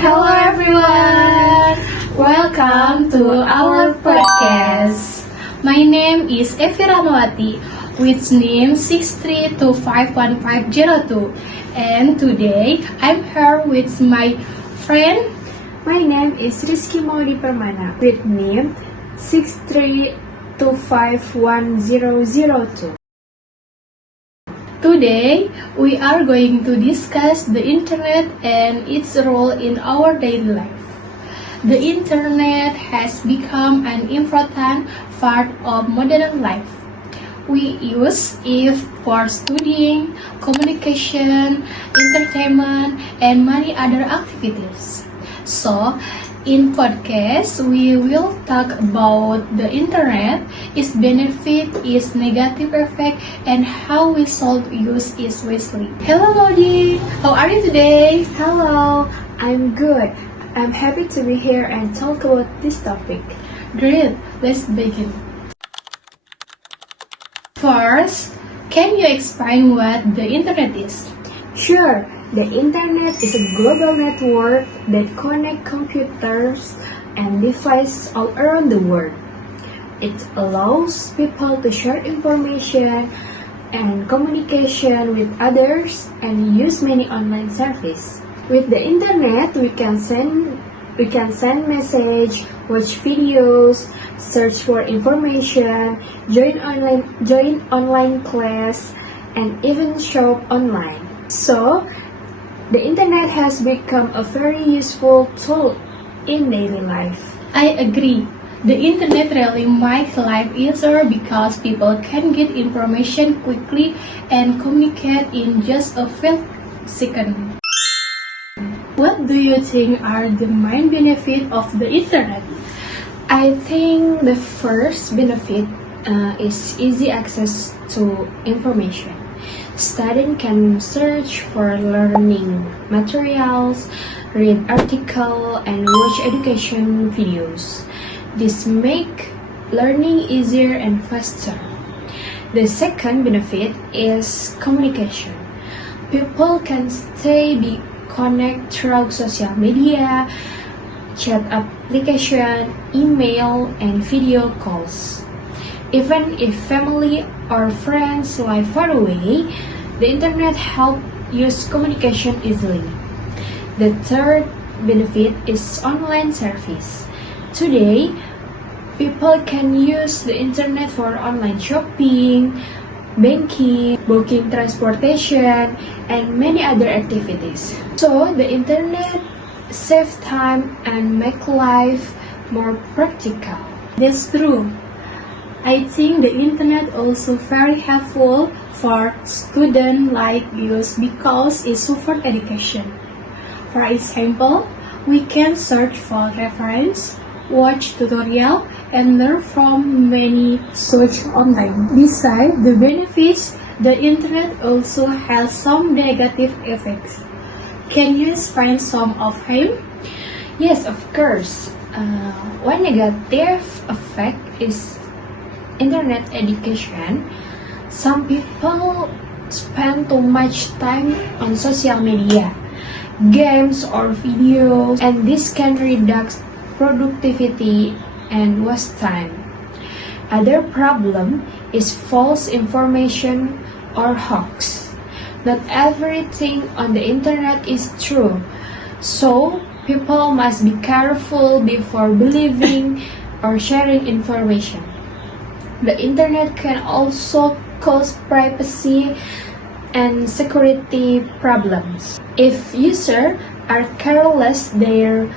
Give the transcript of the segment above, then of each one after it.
Hello everyone! Welcome to our podcast. My name is Evi Ranwati with name 6325150 and today I'm here with my friend. My name is Rizky Maudi Permana with name 632511002. Today we are going to discuss the internet and its role in our daily life. The internet has become an important part of modern life. We use it for studying, communication, entertainment, and many other activities. So, in podcast, we will talk about the internet, its benefit, its negative effect, and how we should use it wisely. Hello, Modi. How are you today? Hello, I'm good. I'm happy to be here and talk about this topic. Great. Let's begin. First, can you explain what the internet is? Sure, the internet is a global network that connects computers and devices all around the world. It allows people to share information and communication with others and use many online services. With the internet, we can send message, watch videos, search for information, join online class, and even shop online. So, the internet has become a very useful tool in daily life. I agree. The internet really makes life easier because people can get information quickly and communicate in just a few seconds. What do you think are the main benefits of the internet? I think the first benefit is easy access to information. Students can search for learning materials, read articles, and watch education videos. This makes learning easier and faster. The second benefit is communication. People can connect through social media, chat application, email, and video calls. Even if family or friends live far away, the internet helps use communication easily. The third benefit is online service. Today, people can use the internet for online shopping, banking, booking transportation, and many other activities. So, the internet saves time and make life more practical. That's true. I think the internet also very helpful for students like us because it supports education. For example, we can search for reference, watch tutorial, and learn from many sources online. Besides the benefits, the internet also has some negative effects. Can you explain some of them? Yes, of course. One negative effect is internet education. Some people spend too much time on social media, games or videos, and this can reduce productivity and waste time. Other problem is false information or hoax. Not everything on the internet is true, so people must be careful before believing or sharing information. The internet can also cause privacy and security problems. If users are careless, their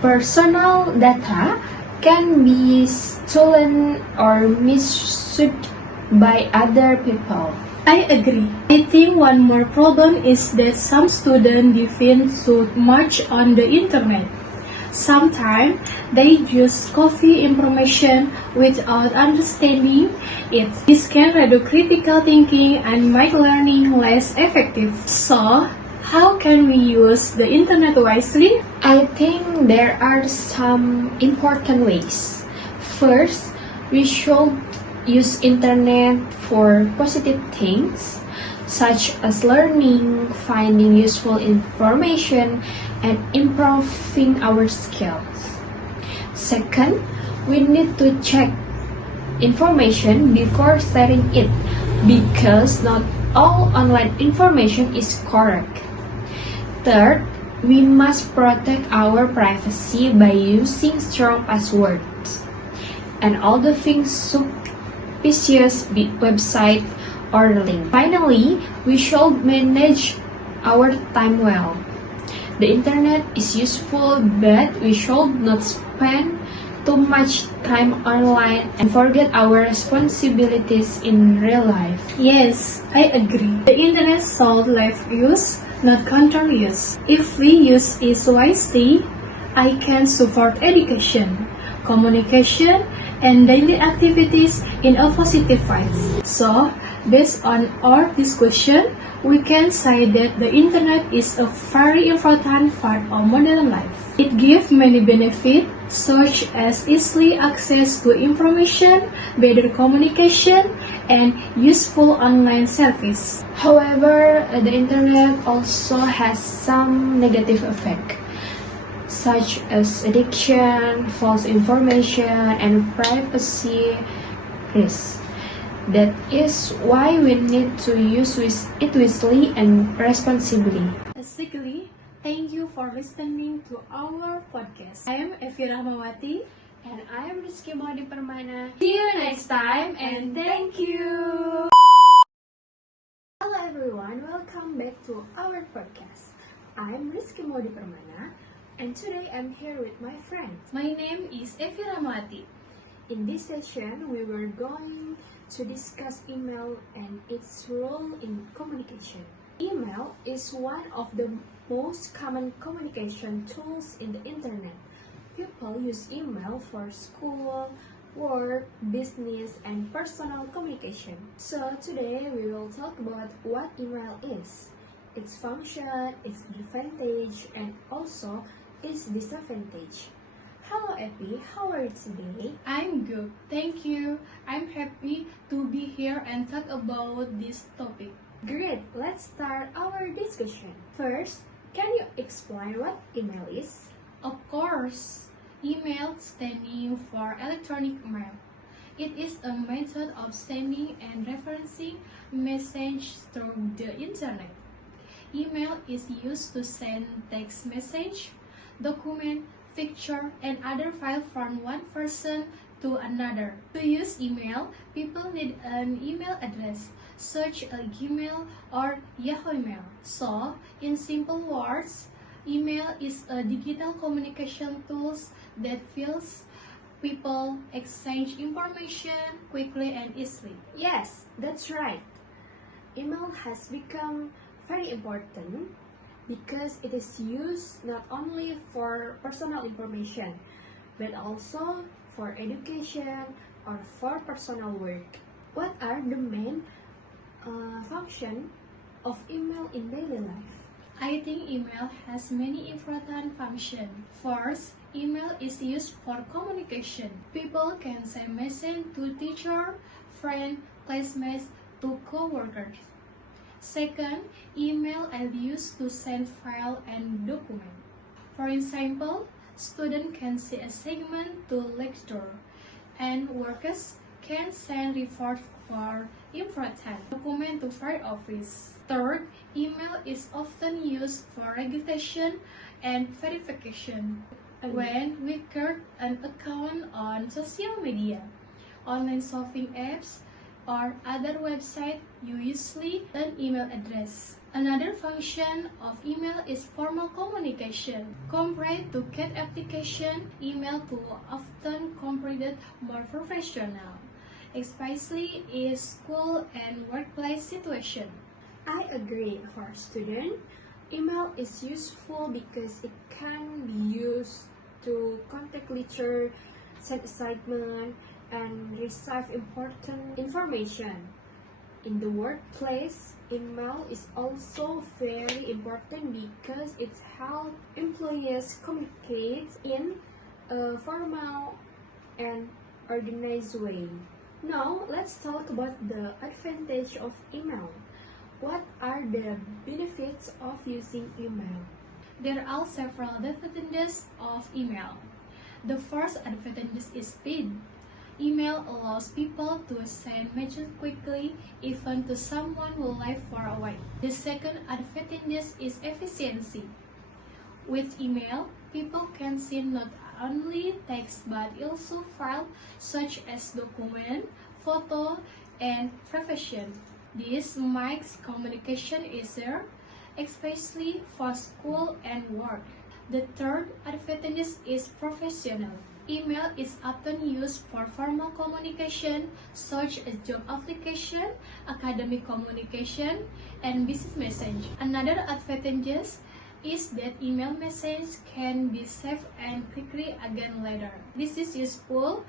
personal data can be stolen or misused by other people. I agree. I think one more problem is that some students depend too much on the internet. Sometimes they just copy information without understanding it. This can reduce critical thinking and make learning less effective. So, how can we use the internet wisely? I think there are some important ways. First, we should use internet for positive things. such as learning, finding useful information, and improving our skills. Second, we need to check information before sharing it because not all online information is correct. Third, we must protect our privacy by using strong passwords and all the things suspicious website or link. Finally, we should manage our time well. The internet is useful, but we should not spend too much time online and forget our responsibilities in real life. Yes, I agree. The internet should let use, not control use. If we use it wisely, I can support education, communication, and daily activities in a positive way. So, based on our discussion, we can say that the internet is a very important part of modern life. It gives many benefits such as easily access to information, better communication, and useful online service. However, the internet also has some negative effects, such as addiction, false information, and privacy risks. That is why we need to use it wisely and responsibly. Basically, thank you for listening to our podcast. I am Evi Rahmawati. And I am Rizky Modi Permana. See you next time and thank you. Hello everyone, welcome back to our podcast. I'm Rizky Modi Permana, and today I'm here with my friends. My name is Evi Rahmawati. In this session, we were going to discuss email and its role in communication. Email is one of the most common communication tools in the internet. People use email for school, work, business, and personal communication. So today we will talk about what email is, its function, its advantage, and also its disadvantage. Hello Epi, how are you today? I'm good, thank you. I'm happy to be here and talk about this topic. Great, let's start our discussion. First, can you explain what email is? Of course, email standing for electronic mail. It is a method of sending and referencing messages through the internet. Email is used to send text message, document, picture, and other files from one person to another. To use email, people need an email address, such as Gmail or Yahoo Mail. So, in simple words, email is a digital communication tool that fills people exchange information quickly and easily. Yes, that's right. Email has become very important because it is used not only for personal information, but also for education or for personal work. What are the main functions of email in daily life? I think email has many important functions. First, email is used for communication. People can send messages to teacher, friend, classmates, to co-workers. Second, email is used to send file and document. For example, students can see assignment to lecturer, and workers can send report for important document to file office. Third, email is often used for registration and verification. When we create an account on social media, online shopping apps, or other website, you usually an email address. Another function of email is formal communication. Compared to chat application, email too often considered more professional, especially in school and workplace situation. I agree. For students, email is useful because it can be used to contact lecturer, send assignment, and receive important information. In the workplace, email is also very important because it helps employees communicate in a formal and organized way. Now, let's talk about the advantage of email. what are the benefits of using email? There are several advantages of email. The first advantage is speed. Email allows people to send messages quickly, even to someone who lives far away. The second advantage is efficiency. With email, people can send not only text but also files such as document, photo, and profession. This makes communication easier, especially for school and work. The third advantage is professional. Email is often used for formal communication such as job application, academic communication, and business message. Another advantage is that email message can be saved and quickly again later. This is useful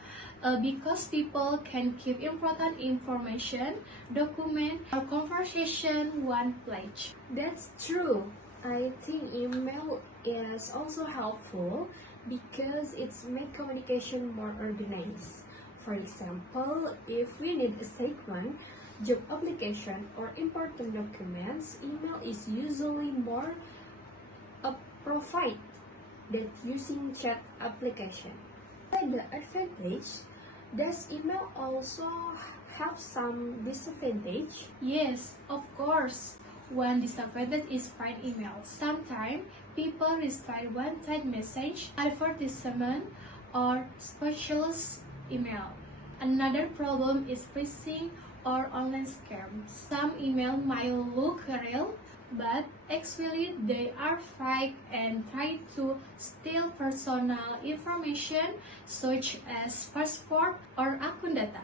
because people can keep important information, document, or conversation one place. That's true. I think email is also helpful because it's make communication more organized. For example, if we need a statement, job application, or important documents, email is usually more appropriate than using chat application. By the advantage, does email also have some disadvantage? Yes, of course. One disadvantage is fine email. Sometimes people receive one-time message, advertisement, or specialist email. Another problem is phishing or online scams. Some email might look real, but actually they are fake and try to steal personal information such as passport or account data.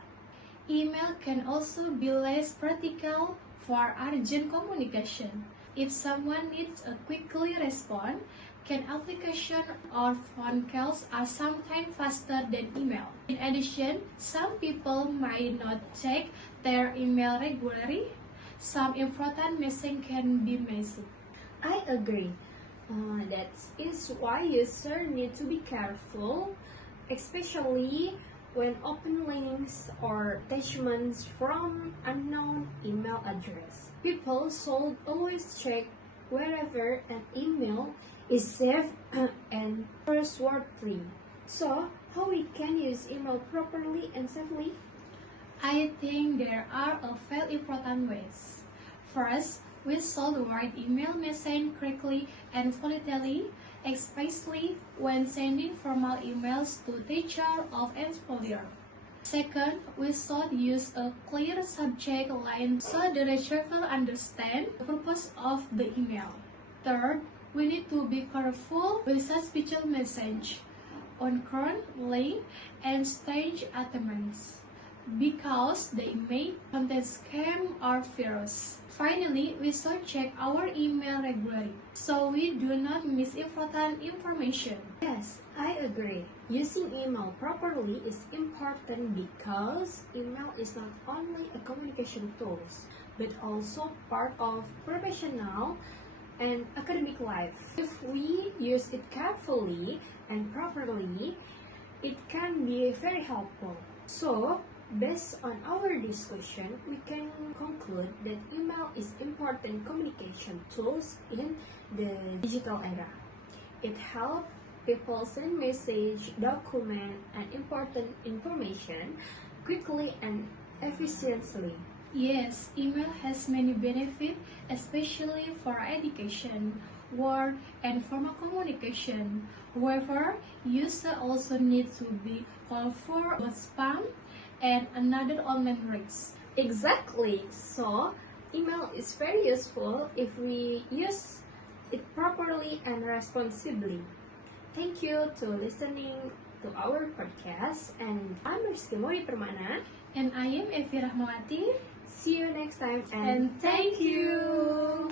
Email can also be less practical for urgent communication. If someone needs a quickly respond, can application or phone calls are sometimes faster than email. In addition, some people might not check their email regularly. Some important messaging can be messy. I agree. That is why users need to be careful, especially when open links or attachments from unknown email address. People should always check wherever an email is safe and trustworthy. So, how we can use email properly and safely? I think there are a few important ways. First, we should write email message correctly and politely, especially when sending formal emails to teacher or employer. Second, we should use a clear subject line so the receiver understands the purpose of the email. Third, we need to be careful with suspicious message, uncurrent link, and strange attachments, because they may contain scam or virus. Finally, we should check our email regularly so we do not miss important information. Yes, I agree. Using email properly is important because email is not only a communication tool, but also part of professional and academic life. If we use it carefully and properly, it can be very helpful. So, based on our discussion, we can conclude that email is important communication tools in the digital era. It helps people send message, document, and important information quickly and efficiently. Yes, email has many benefits, especially for education, work, and formal communication. However, users also need to be careful about spam and another online risks. Exactly. So, email is very useful if we use it properly and responsibly. Thank you to listening to our podcast, and I'm Rizky Mori Permana. And I am Evi Rahmawati. See you next time, And thank you.